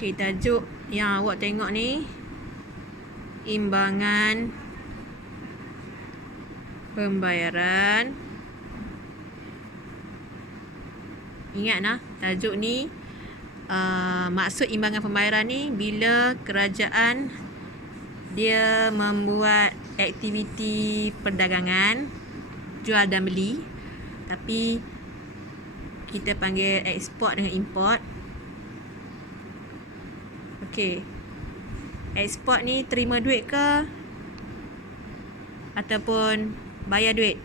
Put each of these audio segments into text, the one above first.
Okey, tajuk yang awak tengok ni imbangan pembayaran. Ingat nah, tajuk ni maksud imbangan pembayaran ni bila kerajaan dia membuat aktiviti perdagangan, jual dan beli, tapi kita panggil eksport dengan import. Okey, eksport ni terima duit ke ataupun bayar duit?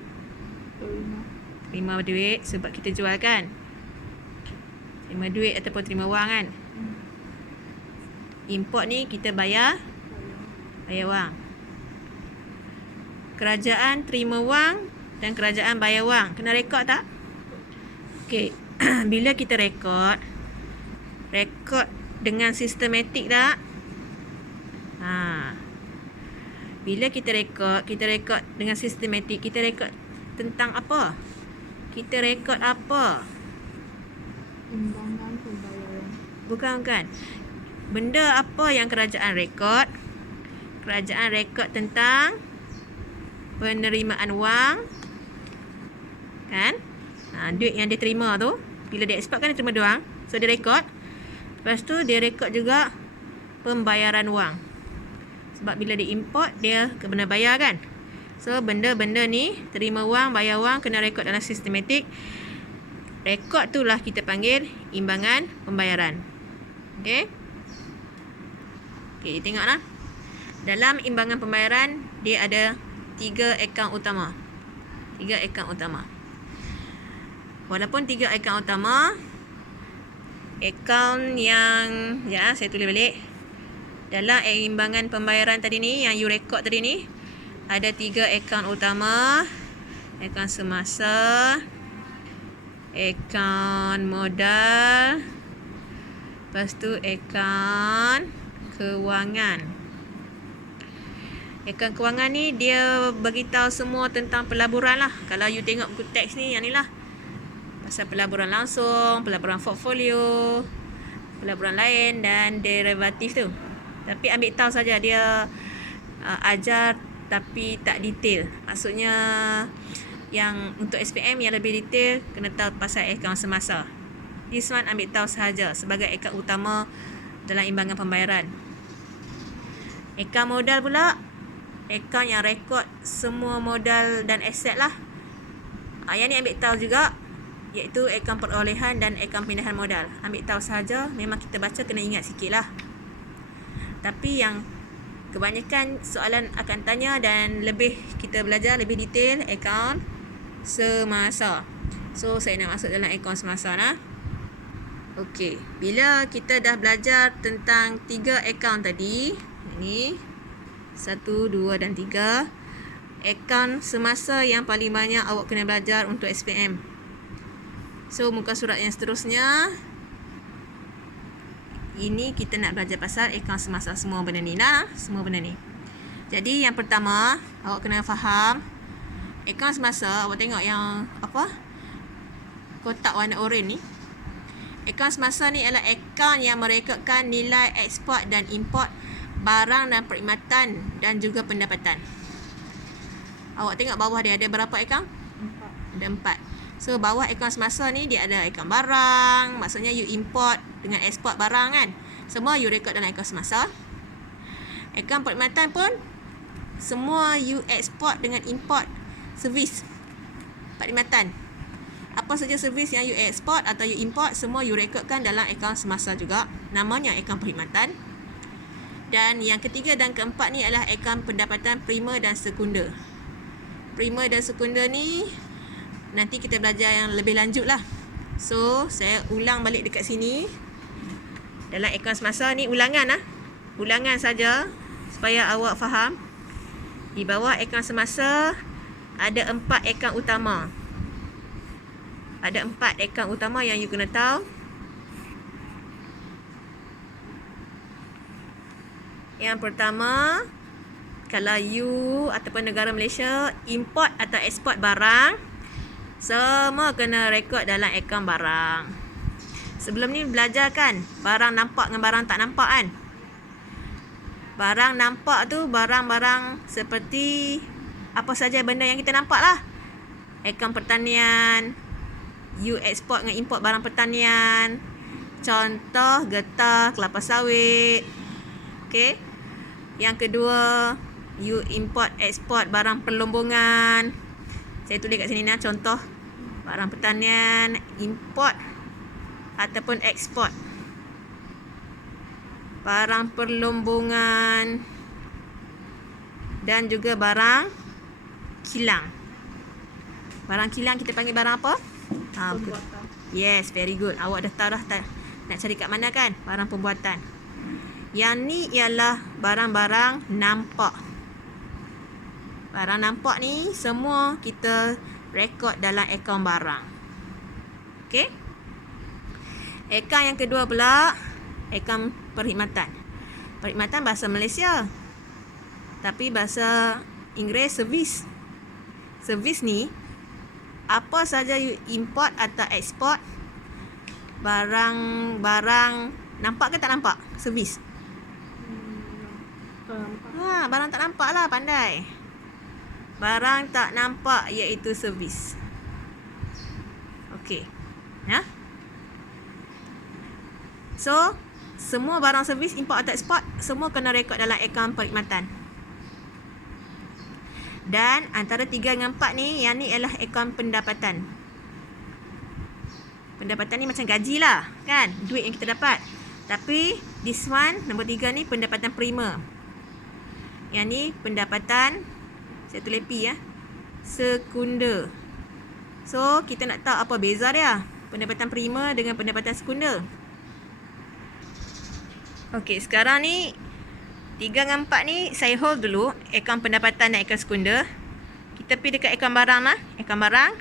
Terima duit sebab kita jual kan. Terima duit ataupun terima wang kan. Import ni kita bayar wang. Kerajaan terima wang dan kerajaan bayar wang. Kena rekod tak? Okey, bila kita rekod dengan sistematik tak? Bila kita rekod dengan sistematik, kita rekod tentang apa? Kita rekod apa? Imbangan pembayaran. Bukan. Benda apa yang kerajaan rekod? Kerajaan rekod tentang penerimaan wang, kan? Duit yang dia terima tu, bila dia eksport kan dia terima wang, so dia rekod. Lepas tu dia rekod juga pembayaran wang. Sebab bila dia import dia kena bayar kan. So benda-benda ni, terima wang, bayar wang, kena rekod dalam sistematik. Rekod tu lah kita panggil imbangan pembayaran. Okey. Okey, tengoklah. Dalam imbangan pembayaran dia ada 3 akaun utama. 3 akaun utama. Walaupun 3 akaun utama, akaun yang saya tulis balik. Dalam imbangan pembayaran tadi ni, yang you record tadi ni, ada 3 akaun utama. Akaun semasa, akaun modal, lepas tu akaun kewangan. Akaun kewangan ni dia beritahu semua tentang pelaburan lah. Kalau you tengok buku teks ni, yang ni lah, pasal pelaburan langsung, pelaburan portfolio, pelaburan lain dan derivatif tu. Tapi ambil tahu saja, dia ajar tapi tak detail. Maksudnya yang untuk SPM yang lebih detail kena tahu pasal akaun semasa. This one ambil tahu sahaja sebagai akaun utama dalam imbangan pembayaran. Akaun modal pula, akaun yang rekod semua modal dan aset lah. Yang ni ambil tahu juga, iaitu akaun perolehan dan akaun pindahan modal. Ambil tahu sahaja, memang kita baca kena ingat sikit lah. Tapi yang kebanyakan soalan akan tanya dan lebih kita belajar lebih detail akaun semasa. So saya nak masuk dalam akaun semasa lah. Okey, bila kita dah belajar tentang 3 akaun tadi, ini 1, 2 dan 3, akaun semasa yang paling banyak awak kena belajar untuk SPM. So muka surat yang seterusnya, ini kita nak belajar pasal akaun semasa. Semua benda ni lah, semua benda ni. Jadi yang pertama, awak kena faham akaun semasa. Awak tengok yang apa, kotak warna oranye ni. Akaun semasa ni adalah akaun yang merekodkan nilai ekspor dan import barang dan perkhidmatan dan juga pendapatan. Awak tengok bawah dia ada berapa akaun? 4. Ada 4. So bawah akaun semasa ni dia ada akaun barang, maksudnya you import dengan ekspor barang kan. Semua you rekod dalam akaun semasa. Akaun perkhidmatan pun semua you ekspor dengan import servis perkhidmatan. Apa saja servis yang you ekspor atau you import, semua you rekodkan dalam akaun semasa juga. Namanya akaun perkhidmatan. Dan yang ketiga dan keempat ni adalah akaun pendapatan prima dan sekunda. Prima dan sekunda ni nanti kita belajar yang lebih lanjut lah. So saya ulang balik dekat sini. Dalam akaun semasa ni ulangan lah. Ulangan saja supaya awak faham. Di bawah akaun semasa ada 4 akaun utama. Ada 4 akaun utama yang you kena tahu. Yang pertama, kalau you ataupun negara Malaysia import atau ekspor barang, semua kena rekod dalam akaun barang. sebelum ni belajar kan barang nampak dengan barang tak nampak kan. Barang nampak tu barang-barang seperti apa saja benda yang kita nampak lah. Akaun pertanian, you export dengan import barang pertanian. Contoh getah, kelapa sawit. Okay. Yang kedua, you import export barang perlombongan. Saya tulis kat sini nah, contoh barang pertanian, import ataupun ekspor barang perlombongan dan juga barang kilang. Barang kilang kita panggil barang apa? Yes, very good. Awak dah tahu dah nak cari kat mana kan? Barang pembuatan. Yang ni ialah barang-barang nampak. Barang nampak ni semua kita rekod dalam akaun barang. Okey? Akaun yang kedua pula, akaun perkhidmatan. Perkhidmatan bahasa Malaysia. Tapi bahasa Inggeris servis. Servis ni apa saja you import atau ekspor barang-barang nampak ke tak nampak? Servis. Barang tak nampak lah, pandai. Barang tak nampak iaitu servis. Okey. Ya? So, semua barang servis import atau ekspor semua kena rekod dalam akaun perkhidmatan. Dan antara 3 dengan 4 ni, yang ni ialah akaun pendapatan. Pendapatan ni macam gaji lah, kan? Duit yang kita dapat. Tapi this one, nombor 3 ni pendapatan prima. Yang ni pendapatan, saya tulis P ya, sekunder. So, kita nak tahu apa beza dia, pendapatan prima dengan pendapatan sekunder. Okey, sekarang ni 3 dengan 4 ni saya hold dulu, akaun pendapatan dan akaun sekunder. Kita pergi dekat akaun barang lah, akaun barang.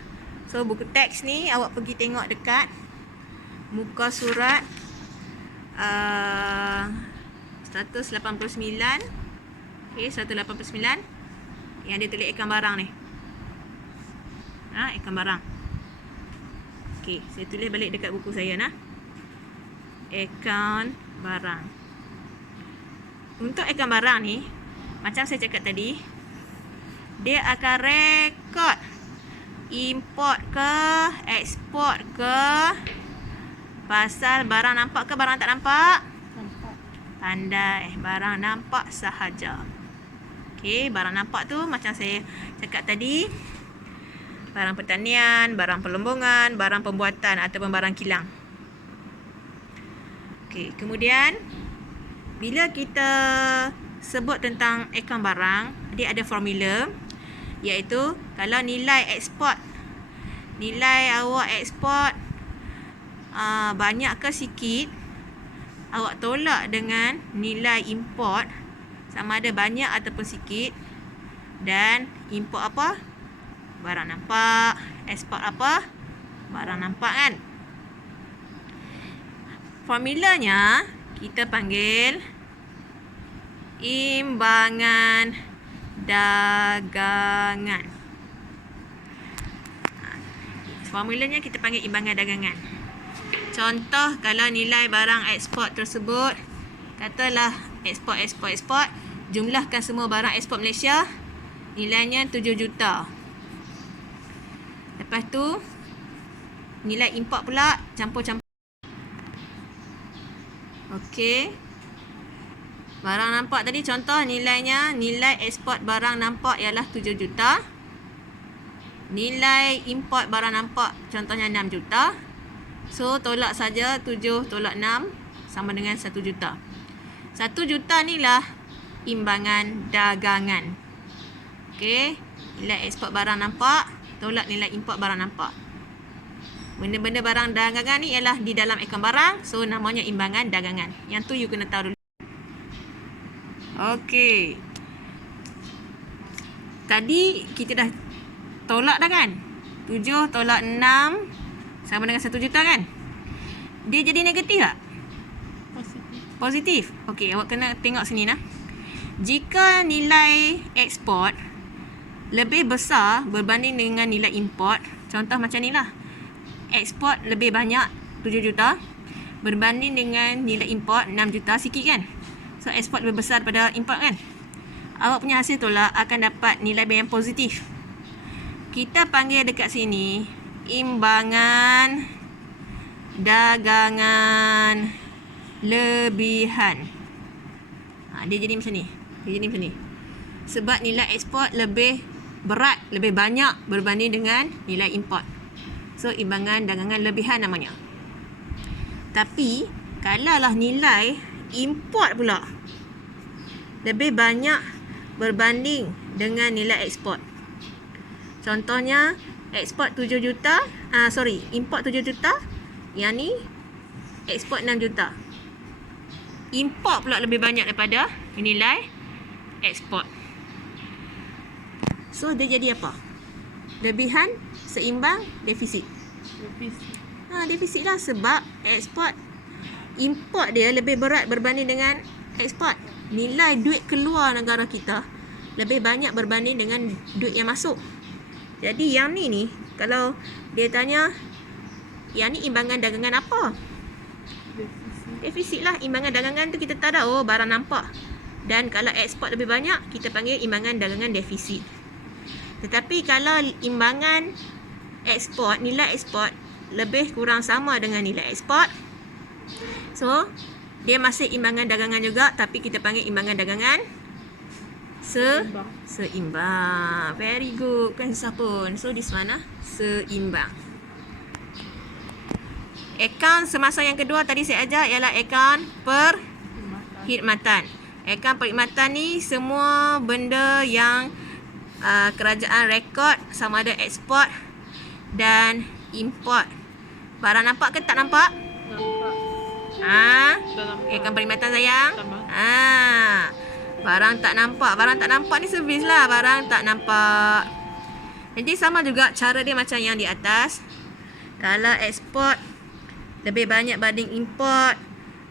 So, buku teks ni awak pergi tengok dekat muka surat 189. Okey, 189. Yang dia tulis akaun barang ni. Akaun barang. Okey, saya tulis balik dekat buku saya nah. Akaun barang. Untuk akaun barang ni, macam saya cakap tadi, dia akan rekod import ke, ekspor ke, pasal barang nampak ke barang tak nampak? Nampak. Pandai, barang nampak sahaja. Okey, barang nampak tu macam saya cakap tadi, barang pertanian, barang perlombongan, barang pembuatan ataupun barang kilang. Okey, kemudian bila kita sebut tentang akaun barang, dia ada formula, iaitu kalau nilai ekspor, nilai awak ekspor banyak ke sikit, awak tolak dengan nilai import sama ada banyak ataupun sikit. Dan import apa? Barang nampak. Ekspor apa? Barang nampak kan? Formulanya kita panggil imbangan dagangan. Formulanya kita panggil imbangan dagangan. Contoh, kalau nilai barang ekspor tersebut, katalah ekspor, jumlahkan semua barang ekspor Malaysia, nilainya 7 juta. Lepas tu, nilai import pula campur-campur. Okey. Barang nampak tadi contoh nilainya, nilai ekspor barang nampak ialah 7 juta. Nilai import barang nampak contohnya 6 juta. So, tolak saja 7 tolak 6 sama dengan 1 juta. 1 juta ni lah imbangan dagangan. Okey. Nilai ekspor barang nampak, tolak nilai import barang nampak. Benda-benda barang dagangan ni ialah di dalam akaun barang. So, namanya imbangan dagangan. Yang tu you kena tahu dulu. Okey. Tadi kita dah tolak dah kan? 7 tolak 6 sama dengan 1 juta kan? Dia jadi negatif tak? Positif. Okey, awak kena tengok sini nah. Jika nilai ekspor lebih besar berbanding dengan nilai import, contoh macam ni lah. Ekspor lebih banyak 7 juta, berbanding dengan nilai import 6 juta sikit kan. So ekspor lebih besar daripada import kan. Awak punya hasil tolak akan dapat nilai yang positif. Kita panggil dekat sini imbangan dagangan lebihan. Dia jadi macam ni. Sebab nilai ekspor lebih berat, lebih banyak berbanding dengan nilai import. So imbangan dagangan lebihan namanya. Tapi kalaulah nilai import pula lebih banyak berbanding dengan nilai ekspor. Contohnya ekspor 7 juta, import 7 juta, yang ni ekspor 6 juta. Import pula lebih banyak daripada nilai ekspor. So dia jadi apa? Lebihan, seimbang, defisit. Defisit lah sebab ekspor, import dia lebih berat berbanding dengan ekspor. Nilai duit keluar negara kita lebih banyak berbanding dengan duit yang masuk. Jadi yang ni kalau dia tanya yang ni imbangan dagangan apa? Defisit lah. Imbangan dagangan tu kita tahu dah, barang nampak. Dan kalau ekspor lebih banyak, kita panggil imbangan dagangan defisit. Tetapi kalau imbangan ekspor, nilai ekspor lebih kurang sama dengan nilai ekspor, so dia masih imbangan dagangan juga, tapi kita panggil imbangan dagangan seimbang. Very good, kan susah pun. So this one seimbang. Akaun semasa yang kedua tadi saya ajar ialah akaun perkhidmatan. Akaun perkhidmatan ni semua benda yang kerajaan rekod, sama ada ekspor dan import. Barang nampak ke tak nampak? Akaun perkhidmatan sayang. Barang tak nampak. Barang tak nampak ni servis lah. Barang tak nampak. Jadi sama juga cara dia macam yang di atas. Kalau ekspor lebih banyak banding import,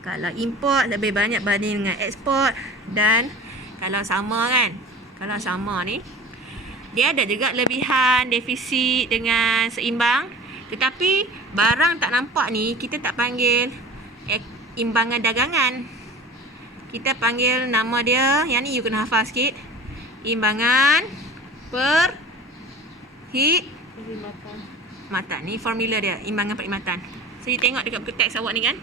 kalau import lebih banyak banding dengan ekspor, dan kalau sama kan, kalau sama ni dia ada juga lebihan, defisit dengan seimbang. Tetapi barang tak nampak ni kita tak panggil imbangan dagangan. Kita panggil nama dia, yang ni you kena hafal sikit. Imbangan perkhidmatan. Ni formula dia, imbangan perkhidmatan. So you tengok dekat buku teks awak ni kan.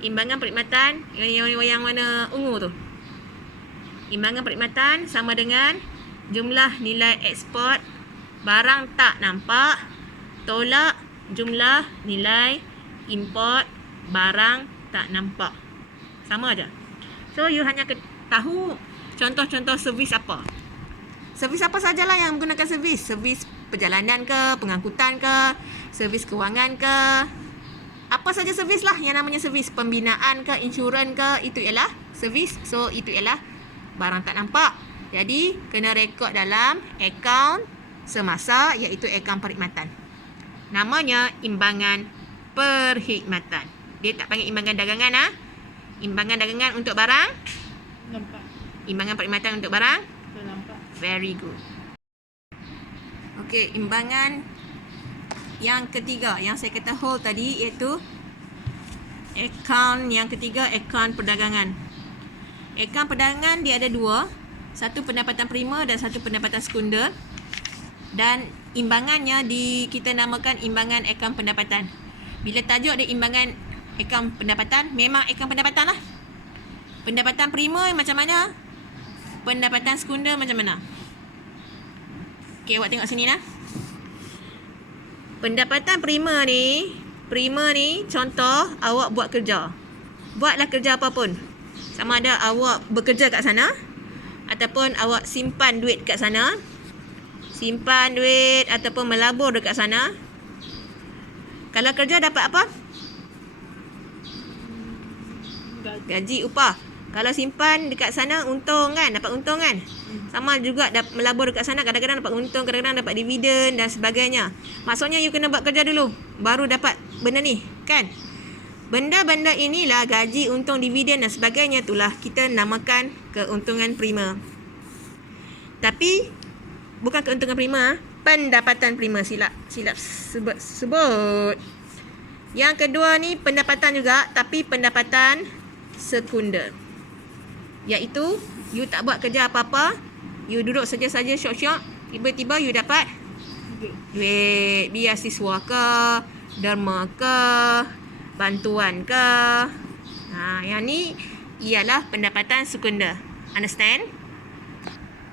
Imbangan perkhidmatan yang warna ungu tu. Imbangan perkhidmatan sama dengan jumlah nilai ekspor barang tak nampak tolak jumlah nilai import barang tak nampak. Sama aja. So you hanya tahu contoh-contoh servis apa. Servis apa sajalah yang menggunakan servis. Servis perjalanan ke, pengangkutan ke, servis kewangan ke. Apa saja servis lah yang namanya servis. Pembinaan ke, insurans ke, itu ialah servis. So itu ialah barang tak nampak. Jadi kena rekod dalam akaun semasa, iaitu akaun perkhidmatan. Namanya imbangan perkhidmatan. Dia tak panggil imbangan dagangan. Imbangan dagangan untuk barang nampak. Imbangan perkhidmatan untuk barang nampak. Very good. Okey, imbangan yang ketiga yang saya kata hold tadi, iaitu akaun yang ketiga, akaun perdagangan. Akaun perdagangan dia ada dua. Satu pendapatan prima dan satu pendapatan sekunder. Dan imbangannya kita namakan imbangan akaun pendapatan. Bila tajuk dia imbangan akaun pendapatan, memang akaun pendapatan lah. Pendapatan prima macam mana? Pendapatan sekunder macam mana? Okey, awak tengok sini lah. Pendapatan prima ni contoh awak buat kerja. Buatlah kerja apapun. Sama ada awak bekerja kat sana ataupun awak simpan duit kat sana. Simpan duit ataupun melabur dekat sana. Kalau kerja dapat apa? Gaji, upah. Kalau simpan dekat sana untung kan, dapat untung kan. Sama juga melabur dekat sana, kadang-kadang dapat untung, kadang-kadang dapat dividen dan sebagainya. Maksudnya you kena buat kerja dulu baru dapat benda ni kan. Benda-benda inilah gaji, untung, dividen dan sebagainya, itulah kita namakan keuntungan prima. Tapi bukan keuntungan prima, pendapatan prima. Silap sebut. Yang kedua ni pendapatan juga, tapi pendapatan sekunder. Iaitu you tak buat kerja apa-apa, you duduk saja-saja syok-syok, tiba-tiba you dapat duit, beasiswa ke, derma ke, bantuan ke. Yang ni ialah pendapatan sekunder. Understand?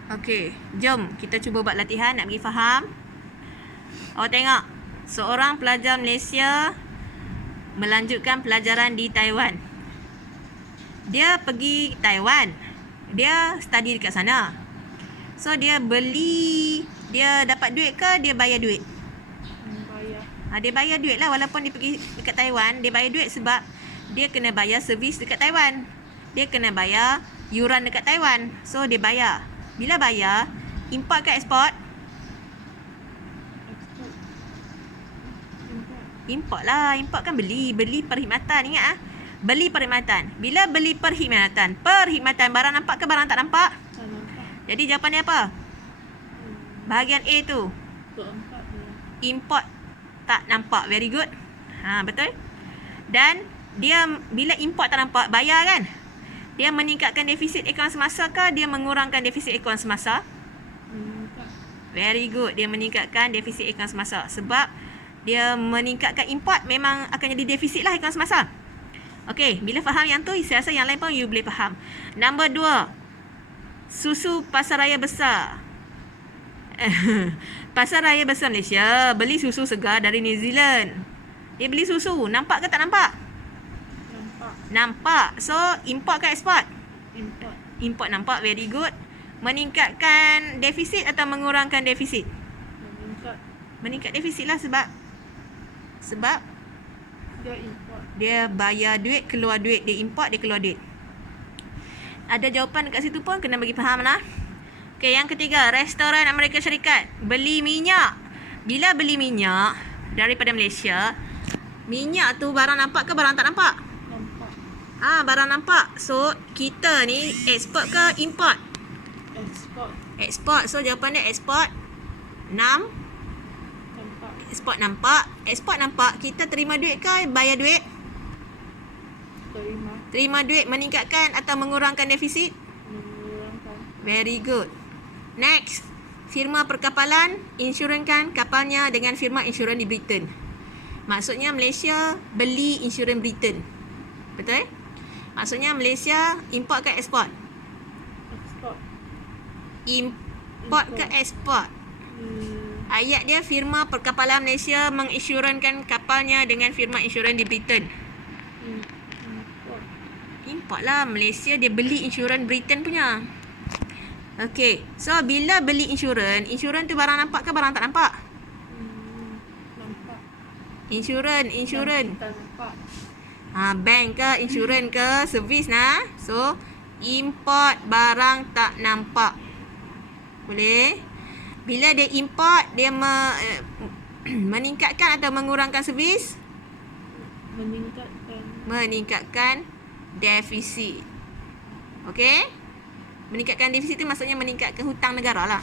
Okey, jom kita cuba buat latihan nak bagi faham. Awak tengok, seorang pelajar Malaysia melanjutkan pelajaran di Taiwan. Dia pergi Taiwan, dia study dekat sana. So dia beli, dia dapat duit ke dia bayar duit? Bayar. Dia bayar duit lah, walaupun dia pergi dekat Taiwan, dia bayar duit sebab dia kena bayar servis dekat Taiwan. Dia kena bayar yuran dekat Taiwan. So dia bayar. Bila bayar, import ke ekspor? Import lah. Import kan beli. Beli perkhidmatan. Ingat ah. Beli perkhidmatan. Bila beli perkhidmatan, barang nampak ke barang tak nampak? Tak nampak. Jadi jawapan dia apa? Bahagian A tu. Keempat dia. Import tak nampak. Very good. Betul. Dan dia bila import tak nampak, bayar kan? Dia meningkatkan defisit akaun semasa ke dia mengurangkan defisit akaun semasa? Meningkat. Very good. Dia meningkatkan defisit akaun semasa. Sebab dia meningkatkan import, memang akan jadi defisit lah akaun semasa. Okey, bila faham yang tu, saya rasa yang lain pun you boleh faham. Nombor 2. Susu pasar raya besar. Pasar raya besar Malaysia beli susu segar dari New Zealand. Dia beli susu, nampak ke tak nampak? Nampak. Nampak. So, import ke ekspor? Import. Import nampak, very good. Meningkatkan defisit atau mengurangkan defisit? Meningkat. Meningkat defisit lah sebab Dia import. dia bayar duit, keluar duit. Dia import, dia keluar duit. Ada jawapan dekat situ pun, kena bagi faham lah. Okey, yang ketiga, restoran Amerika Syarikat beli minyak. Bila beli minyak daripada Malaysia, minyak tu barang nampak ke barang tak nampak? Nampak. Barang nampak. So, kita ni ekspor ke import? Ekspor. Ekspor. So, jawapan dia ekspor. 6. Nampak. Ekspor nampak. Ekspor nampak. Kita terima duit ke bayar duit? Terima. Terima duit meningkatkan atau mengurangkan defisit? Mengurangkan. Very good. Next. Firma perkapalan insurankan kapalnya dengan firma insurans di Britain. Maksudnya Malaysia beli insurans Britain. Betul? Maksudnya Malaysia import ke ekspor? Ekspor. Import ke ekspor? Ayat dia, firma perkapalan Malaysia menginsurankan kapalnya dengan firma insurans di Britain. Import. Import lah. Malaysia dia beli insurans Britain punya. Okey. So, bila beli insurans tu barang nampak ke barang tak nampak? Nampak. Insurans. Tak nampak. Bank ke, insurans ke, servis nah. So, import barang tak nampak. Boleh? Bila dia import, dia meningkatkan atau mengurangkan servis? Meningkatkan. Meningkatkan defisit. Okey? Meningkatkan defisit tu maksudnya meningkatkan hutang negara lah.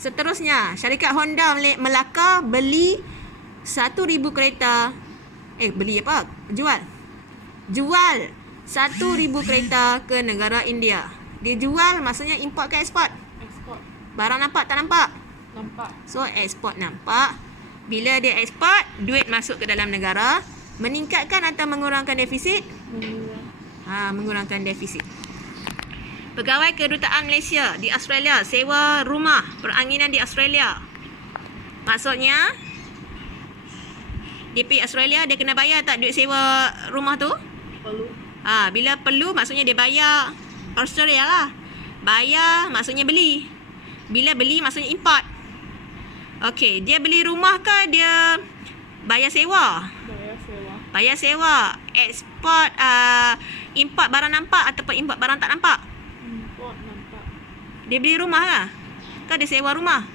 Seterusnya, syarikat Honda Melaka beli 1,000 kereta. Beli apa? Jual 1,000 kereta ke negara India. Dia jual maksudnya import ke ekspor? Ekspor. Barang nampak tak nampak? Nampak. So, ekspor nampak. Bila dia ekspor, duit masuk ke dalam negara. Meningkatkan atau mengurangkan defisit? Mengurang. Mengurangkan defisit. Pegawai Kedutaan Malaysia di Australia sewa rumah peranginan di Australia. Maksudnya, dia pergi Australia, dia kena bayar tak duit sewa rumah tu? Perlu. Bila perlu, maksudnya dia bayar Australia lah. Bayar, maksudnya beli. Bila beli, maksudnya import. Okey, dia beli rumah ke dia bayar sewa? Bayar sewa. Bayar sewa. Ekspor, import barang nampak ataupun import barang tak nampak? Import nampak. Dia beli rumah lah. Ke dia sewa rumah?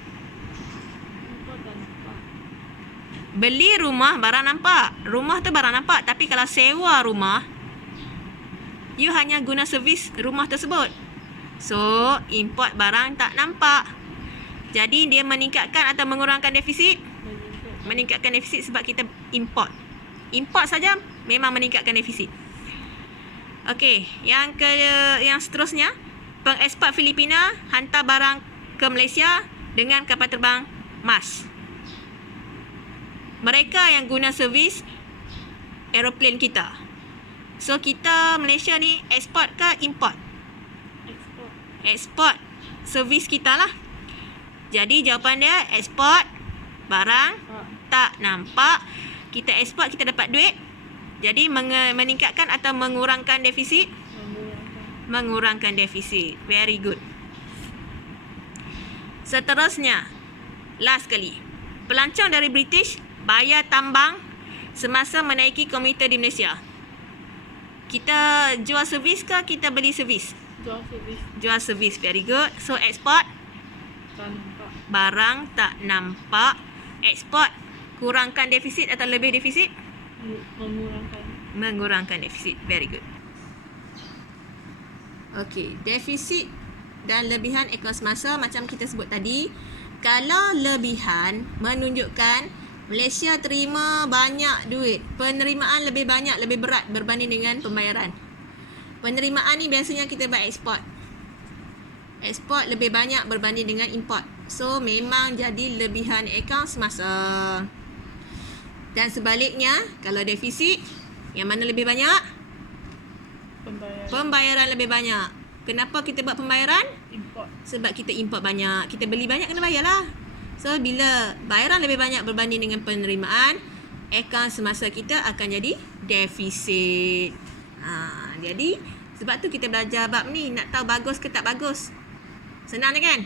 Import tak nampak. Beli rumah barang nampak. Rumah tu barang nampak. Tapi kalau sewa rumah, you hanya guna servis rumah tersebut. So, import barang tak nampak. Jadi, dia meningkatkan atau mengurangkan defisit? Meningkat. Meningkatkan defisit sebab kita import. Import saja memang meningkatkan defisit. Okey, yang seterusnya, pengeksport Filipina hantar barang ke Malaysia dengan kapal terbang MAS. Mereka yang guna servis aeroplan kita. So kita Malaysia ni ekspor ke import? Ekspor. Ekspor servis kita lah. Jadi jawapan dia ekspor barang tak nampak. Kita ekspor, kita dapat duit. Jadi meningkatkan atau mengurangkan defisit? Mengurangkan defisit. Very good. Seterusnya, last kali. Pelancong dari British bayar tambang semasa menaiki komuter di Malaysia. Kita jual servis ke kita beli servis? Jual servis. Jual servis. Very good. So ekspor Tak nampak. barang tak nampak. Ekspor kurangkan defisit atau lebih defisit? Mengurangkan. Mengurangkan defisit. Very good. Okey, defisit dan lebihan akaun semasa macam kita sebut tadi. Kalau lebihan menunjukkan Malaysia terima banyak duit. Penerimaan lebih banyak, lebih berat berbanding dengan pembayaran. Penerimaan ni biasanya kita buat ekspor. Ekspor lebih banyak berbanding dengan import. So, memang jadi lebihan akaun semasa. Dan sebaliknya, kalau defisit, yang mana lebih banyak? Pembayaran. Pembayaran lebih banyak. Kenapa kita buat pembayaran? Import. Sebab kita import banyak. Kita beli banyak kena bayar lah. So, bila bayaran lebih banyak berbanding dengan penerimaan, akaun semasa kita akan jadi defisit. Jadi, sebab tu kita belajar bab ni. Nak tahu bagus ke tak bagus. Senang je kan?